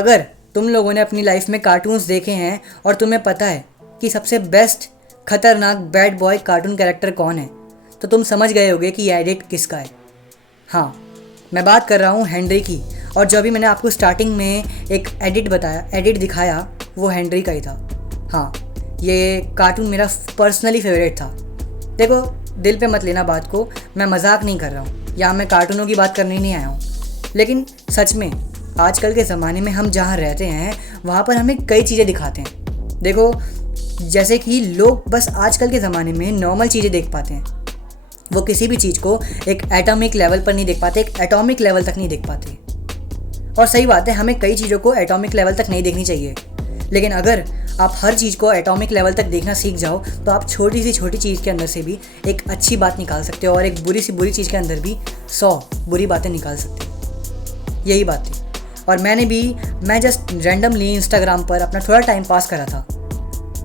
अगर तुम लोगों ने अपनी लाइफ में कार्टून्स देखे हैं और तुम्हें पता है कि सबसे बेस्ट खतरनाक बैड बॉय कार्टून कैरेक्टर कौन है, तो तुम समझ गए होगे कि ये एडिट किसका है। हाँ, मैं बात कर रहा हूँ हेनरी की। और जो अभी मैंने आपको स्टार्टिंग में एक एडिट दिखाया, वो हेनरी का ही था। हाँ, ये कार्टून मेरा पर्सनली फेवरेट था। देखो, दिल पे मत लेना बात को, मैं मजाक नहीं कर रहा हूँ, या मैं कार्टूनों की बात करने नहीं आया हूँ। लेकिन सच में आजकल के ज़माने में हम जहाँ रहते हैं वहाँ पर हमें कई चीज़ें दिखाते हैं। देखो, जैसे कि लोग बस आजकल के ज़माने में नॉर्मल चीज़ें देख पाते हैं, वो किसी भी चीज़ को एक एटॉमिक लेवल पर नहीं देख पाते, एक एटॉमिक लेवल तक नहीं देख पाते। और सही बात है, हमें कई चीज़ों को एटॉमिक लेवल तक नहीं देखनी चाहिए। लेकिन अगर आप हर चीज़ को एटॉमिक लेवल तक देखना सीख जाओ तो आप छोटी सी छोटी चीज़ के अंदर से भी एक अच्छी बात निकाल सकते हो, और एक बुरी सी बुरी चीज़ के अंदर भी 100 बुरी बातें निकाल सकते हो। यही बात थी। और मैं जस्ट रैंडमली इंस्टाग्राम पर अपना थोड़ा टाइम पास करा था,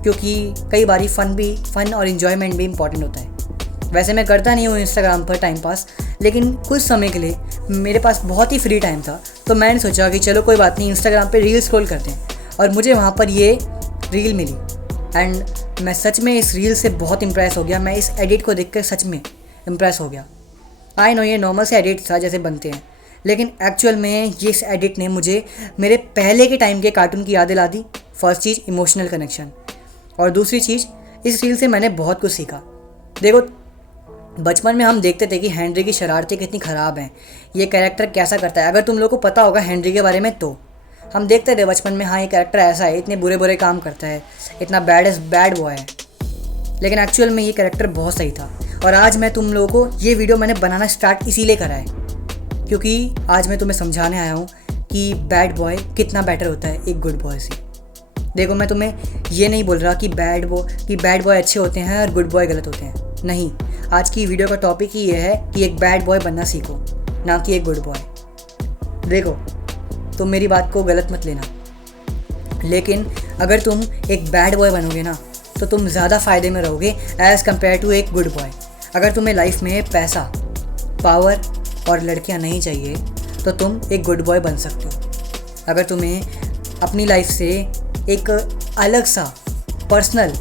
क्योंकि कई बारी फ़न और इन्जॉयमेंट भी इम्पॉर्टेंट होता है। वैसे मैं करता नहीं हूँ इंस्टाग्राम पर टाइम पास, लेकिन कुछ समय के लिए मेरे पास बहुत ही फ्री टाइम था, तो मैंने सोचा कि चलो कोई बात नहीं, इंस्टाग्राम पे रील स्क्रॉल करते हैं। और मुझे वहाँ पर ये रील मिली एंड मैं सच में इस रील से बहुत इम्प्रेस हो गया। मैं इस एडिट को देखकर सच में इम्प्रेस हो गया। आई नो ये नॉर्मल से एडिट था जैसे बनते हैं, लेकिन एक्चुअल में ये इस एडिट ने मुझे मेरे पहले के टाइम के कार्टून की याद दिला दी। फर्स्ट चीज़ इमोशनल कनेक्शन, और दूसरी चीज़ इस रील से मैंने बहुत कुछ सीखा। देखो, बचपन में हम देखते थे कि हेनरी की शरारतें कितनी ख़राब हैं, ये कैरेक्टर कैसा करता है। अगर तुम लोग को पता होगा हेनरी के बारे में, तो हम देखते थे बचपन में, हाँ ये कैरेक्टर ऐसा है, इतने बुरे बुरे काम करता है, इतना बैड बॉय है। लेकिन एक्चुअल में ये कैरेक्टर बहुत सही था। और आज मैं तुम लोगों को ये वीडियो मैंने बनाना स्टार्ट इसीलिए करा है, क्योंकि आज मैं तुम्हें समझाने आया हूँ कि बैड बॉय कितना बेटर होता है एक गुड बॉय से। देखो, मैं तुम्हें ये नहीं बोल रहा कि बैड बॉय अच्छे होते हैं और गुड बॉय गलत होते हैं। नहीं, आज की वीडियो का टॉपिक ही ये है कि एक बैड बॉय बनना सीखो, ना कि एक गुड बॉय। देखो, तुम मेरी बात को गलत मत लेना, लेकिन अगर तुम एक बैड बॉय बनोगे ना, तो तुम ज़्यादा फ़ायदे में रहोगे एज़ कम्पेयर टू एक गुड बॉय। अगर तुम्हें लाइफ में पैसा, पावर और लड़कियां नहीं चाहिए, तो तुम एक गुड बॉय बन सकते हो। अगर तुम्हें अपनी लाइफ से एक अलग सा पर्सनल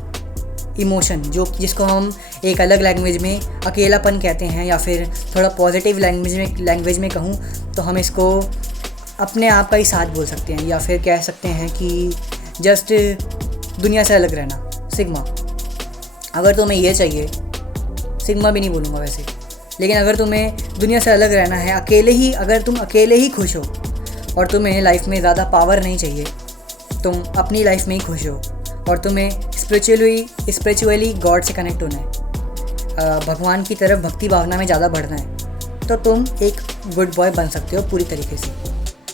इमोशन, जिसको हम एक अलग लैंग्वेज में अकेलापन कहते हैं, या फिर थोड़ा पॉजिटिव लैंग्वेज में कहूँ तो हम इसको अपने आप का ही साथ बोल सकते हैं, या फिर कह सकते हैं कि जस्ट दुनिया से अलग रहना, सिग्मा। अगर तुम्हें ये चाहिए, सिग्मा भी नहीं बोलूँगा वैसे, लेकिन अगर तुम्हें दुनिया से अलग रहना है, अगर तुम अकेले ही खुश हो और तुम्हें लाइफ में ज़्यादा पावर नहीं चाहिए, तुम अपनी लाइफ में ही खुश हो और तुम्हें स्पिरिचुअली गॉड से कनेक्ट होना है, भगवान की तरफ भक्ति भावना में ज़्यादा बढ़ना है, तो तुम एक गुड बॉय बन सकते हो पूरी तरीके से।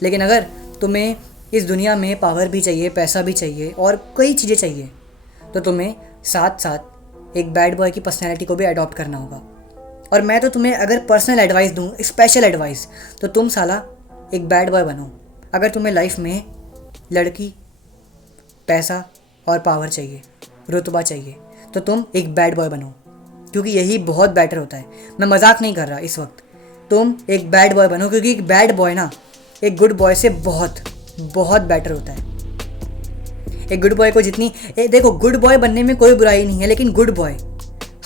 लेकिन अगर तुम्हें इस दुनिया में पावर भी चाहिए, पैसा भी चाहिए और कई चीज़ें चाहिए, तो तुम्हें साथ साथ एक बैड बॉय की पर्सनैलिटी को भी अडॉप्ट करना होगा। और मैं तो तुम्हें अगर पर्सनल एडवाइस दूँ, स्पेशल एडवाइस, तो तुम साला एक बैड बॉय बनो। अगर तुम्हें लाइफ में लड़की, पैसा और पावर चाहिए, रुतबा चाहिए, तो तुम एक बैड बॉय बनो, क्योंकि यही बहुत बेटर होता है। मैं मजाक नहीं कर रहा इस वक्त। तुम एक बैड बॉय बनो, क्योंकि एक बैड बॉय ना एक गुड बॉय से बहुत बहुत बेटर होता है। एक गुड बॉय को देखो, गुड बॉय बनने में कोई बुराई नहीं है, लेकिन गुड बॉय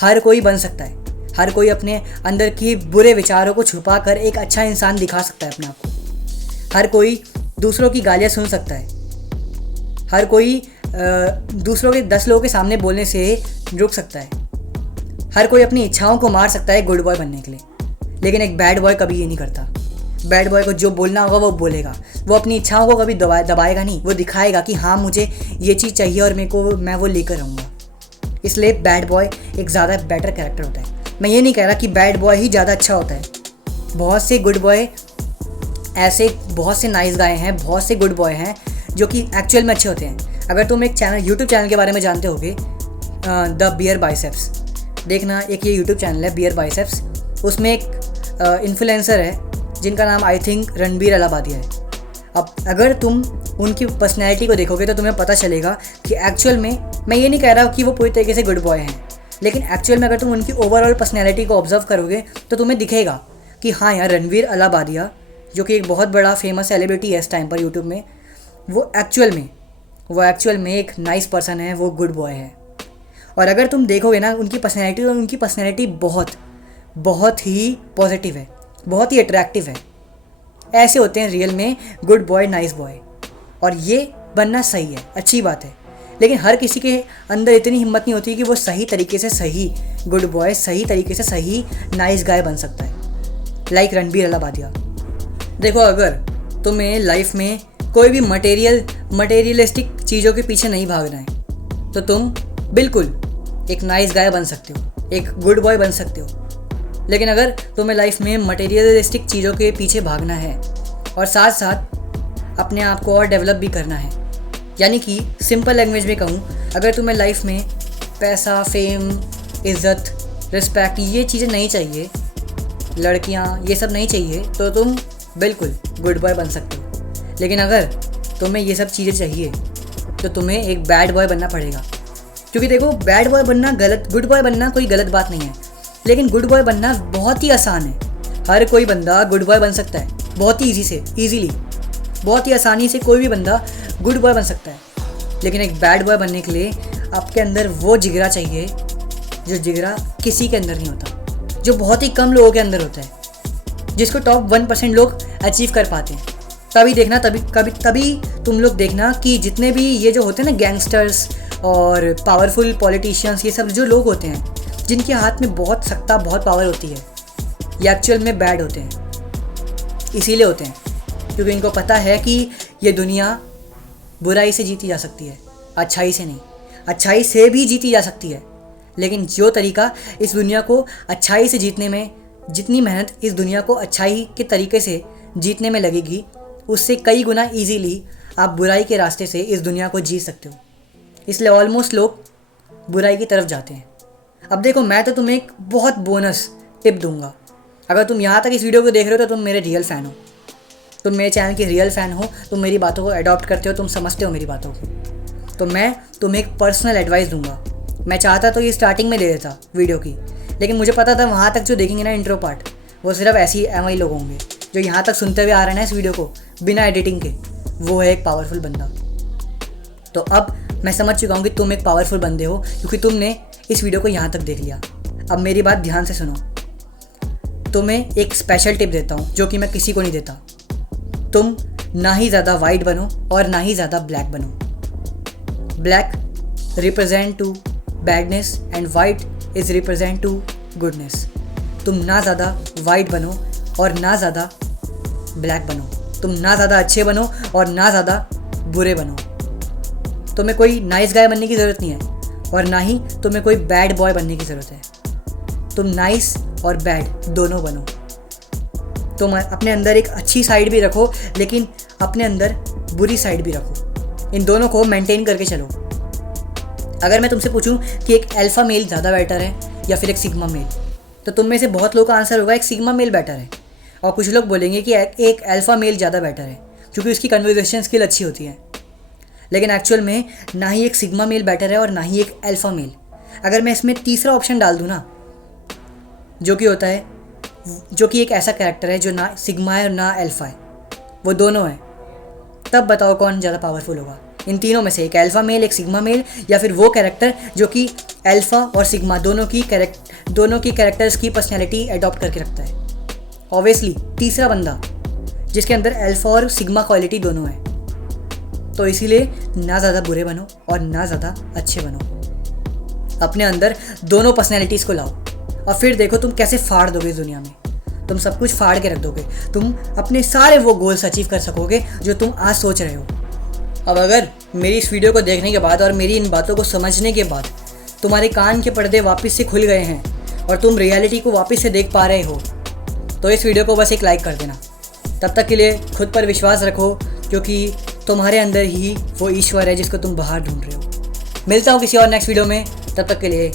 हर कोई बन सकता है। हर कोई अपने अंदर की बुरे विचारों को छुपा कर एक अच्छा इंसान दिखा सकता है अपने आप को। हर कोई दूसरों की गालियाँ सुन सकता है। हर कोई दूसरों के 10 लोगों के सामने बोलने से रुक सकता है। हर कोई अपनी इच्छाओं को मार सकता है गुड बॉय बनने के लिए, लेकिन एक बैड बॉय कभी ये नहीं करता। बैड बॉय को जो बोलना होगा वो बोलेगा, वो अपनी इच्छाओं को कभी दबाएगा नहीं, वो दिखाएगा कि हाँ मुझे ये चीज़ चाहिए और मैं वो लेकर आऊँगा। इसलिए बैड बॉय एक ज़्यादा बेटर कैरेक्टर होता है। मैं ये नहीं कह रहा कि बैड बॉय ही ज़्यादा अच्छा होता है। बहुत से गुड बॉय ऐसे, बहुत से नाइस गाय हैं, बहुत से गुड बॉय हैं जो कि एक्चुअल में अच्छे होते हैं। अगर तुम एक यूट्यूब चैनल के बारे में जानते होगे, द बियर बाइसेप्स, देखना, एक ये यूट्यूब चैनल है बियर बाइसेप्स। उसमें एक इन्फ्लुएंसर है जिनका नाम आई थिंक रणबीर अलाहाबादिया है। अब अगर तुम उनकी पर्सनैलिटी को देखोगे तो तुम्हें पता चलेगा कि एक्चुअल में, मैं ये नहीं कह रहा कि वो पूरी तरीके से गुड बॉय हैं, लेकिन एक्चुअल में अगर तुम उनकी ओवरऑल पर्सनैलिटी को ऑब्जर्व करोगे तो तुम्हें दिखेगा कि हाँ यार, रणबीर अलाहाबादिया जो कि एक बहुत बड़ा फेमस सेलिब्रिटी है इस टाइम पर यूट्यूब में, वो एक्चुअल में एक नाइस पर्सन है, वो गुड बॉय है। और अगर तुम देखोगे ना उनकी पर्सनैलिटी, तो उनकी पर्सनैलिटी बहुत ही पॉजिटिव है, बहुत ही अट्रैक्टिव है। ऐसे होते हैं रियल में गुड बॉय, नाइस बॉय। और ये बनना सही है, अच्छी बात है। लेकिन हर किसी के अंदर इतनी हिम्मत नहीं होती कि वो सही तरीके से सही गुड बॉय, सही तरीके से सही नाइस गाय बन सकता है, लाइक रणबीर अलाहाबादिया। देखो, अगर तुम्हें लाइफ में कोई भी मटेरियलिस्टिक चीज़ों के पीछे नहीं भागना है, तो तुम बिल्कुल एक नाइस गाय बन सकते हो, एक गुड बॉय बन सकते हो। लेकिन अगर तुम्हें लाइफ में मटेरियलिस्टिक चीज़ों के पीछे भागना है और साथ साथ अपने आप को और डेवलप भी करना है, यानी कि सिंपल लैंग्वेज में कहूँ, अगर तुम्हें लाइफ में पैसा, फेम, इज़्ज़त, रिस्पेक्ट, ये चीज़ें नहीं चाहिए, लड़कियाँ, ये सब नहीं चाहिए, तो तुम बिल्कुल गुड बॉय बन सकते हो। लेकिन अगर तुम्हें ये सब चीज़ें चाहिए तो तुम्हें एक बैड बॉय बनना पड़ेगा। क्योंकि देखो, बैड बॉय बनना गुड बॉय बनना कोई गलत बात नहीं है, लेकिन गुड बॉय बनना बहुत ही आसान है। हर कोई बंदा गुड बॉय बन सकता है, बहुत ही ईजीली, बहुत ही आसानी से कोई भी बंदा गुड बॉय बन सकता है। लेकिन एक बैड बॉय बनने के लिए आपके अंदर वो जिगरा चाहिए जो जिगरा किसी के अंदर नहीं होता, जो बहुत ही कम लोगों के अंदर होता है, जिसको टॉप 1% लोग अचीव कर पाते हैं। तभी तुम लोग देखना कि जितने भी ये जो होते हैं ना गैंगस्टर्स और पावरफुल पॉलिटिशियंस, ये सब जो लोग होते हैं जिनके हाथ में बहुत सत्ता, बहुत पावर होती है, ये एक्चुअल में बैड होते हैं। इसीलिए होते हैं क्योंकि इनको पता है कि ये दुनिया बुराई से जीती जा सकती है, अच्छाई से नहीं। अच्छाई से भी जीती जा सकती है, लेकिन जो तरीका इस दुनिया को अच्छाई से जीतने में, जितनी मेहनत इस दुनिया को अच्छाई के तरीके से जीतने में लगेगी, उससे कई गुना ईजीली आप बुराई के रास्ते से इस दुनिया को जीत सकते हो। इसलिए ऑलमोस्ट लोग बुराई की तरफ जाते हैं। अब देखो, मैं तो तुम्हें एक बहुत बोनस टिप दूंगा। अगर तुम यहाँ तक इस वीडियो को देख रहे हो तो तुम मेरे रियल फ़ैन हो, तुम मेरे चैनल के रियल फ़ैन हो, तुम मेरी बातों को अडॉप्ट करते हो, तुम समझते हो मेरी बातों को। तो मैं तुम्हें एक पर्सनल एडवाइस दूंगा। मैं चाहता तो ये स्टार्टिंग में दे देता वीडियो की, लेकिन मुझे पता था वहाँ तक जो देखेंगे ना इंट्रो पार्ट, वो सिर्फ ऐसे ही MI लोग होंगे जो यहाँ तक सुनते हुए आ रहे हैं ना इस वीडियो को बिना एडिटिंग के, वो है एक पावरफुल बंदा। तो अब मैं समझ चुका हूँ कि तुम एक पावरफुल बंदे हो, क्योंकि तुमने इस वीडियो को यहाँ तक देख लिया। अब मेरी बात ध्यान से सुनो। तुम्हें एक स्पेशल टिप देता हूँ जो कि मैं किसी को नहीं देता। तुम ना ही ज़्यादा वाइट बनो और ना ही ज़्यादा ब्लैक बनो। Black represent to badness and white is represent to goodness. तुम ना ज़्यादा वाइट बनो और ना ज़्यादा ब्लैक बनो। तुम ना ज़्यादा अच्छे बनो और ना ज़्यादा बुरे बनो। तुम्हें कोई नाइस गाय बनने की ज़रूरत नहीं है और ना ही तुम्हें कोई बैड बॉय बनने की ज़रूरत है। तुम नाइस और बैड दोनों बनो। तुम अपने अंदर एक अच्छी साइड भी रखो, लेकिन अपने अंदर बुरी साइड भी रखो। इन दोनों को मेंटेन करके चलो। अगर मैं तुमसे पूछूं कि एक अल्फ़ा मेल ज़्यादा बेटर है या फिर एक सिग्मा मेल, तो तुम में से बहुत लोगों का आंसर होगा एक सिग्मा मेल बेटर है, और कुछ लोग बोलेंगे कि एक अल्फ़ा मेल ज़्यादा बेटर है क्योंकि उसकी कन्वर्सेशन स्किल अच्छी होती है। लेकिन एक्चुअल में ना ही एक सिग्मा मेल बेटर है और ना ही एक अल्फ़ा मेल। अगर मैं इसमें तीसरा ऑप्शन डाल दूँ ना, जो कि होता है, जो कि एक ऐसा कैरेक्टर है जो ना सिग्मा है और ना अल्फ़ा है, वो दोनों है, तब बताओ कौन ज़्यादा पावरफुल होगा इन तीनों में से, एक अल्फ़ा मेल, एक सिग्मा मेल, या फिर वो कैरेक्टर जो कि अल्फ़ा और सिग्मा दोनों की कैरेक्टर्स की पर्सनैलिटी अडॉप्ट करके रखता है। ऑब्वियसली तीसरा बंदा जिसके अंदर अल्फ़ा और सिग्मा क्वालिटी दोनों है। तो इसीलिए ना ज़्यादा बुरे बनो और ना ज़्यादा अच्छे बनो। अपने अंदर दोनों पर्सनैलिटीज़ को लाओ और फिर देखो तुम कैसे फाड़ दोगे इस दुनिया में। तुम सब कुछ फाड़ के रख दोगे। तुम अपने सारे वो गोल्स अचीव कर सकोगे जो तुम आज सोच रहे हो। अब अगर मेरी इस वीडियो को देखने के बाद और मेरी इन बातों को समझने के बाद तुम्हारे कान के पर्दे वापस से खुल गए हैं और तुम रियलिटी को वापस से देख पा रहे हो, तो इस वीडियो को बस एक लाइक कर देना। तब तक के लिए खुद पर विश्वास रखो, क्योंकि तुम्हारे अंदर ही वो ईश्वर है जिसको तुम बाहर ढूंढ रहे हो। मिलता हूँ किसी और नेक्स्ट वीडियो में, तब तक के लिए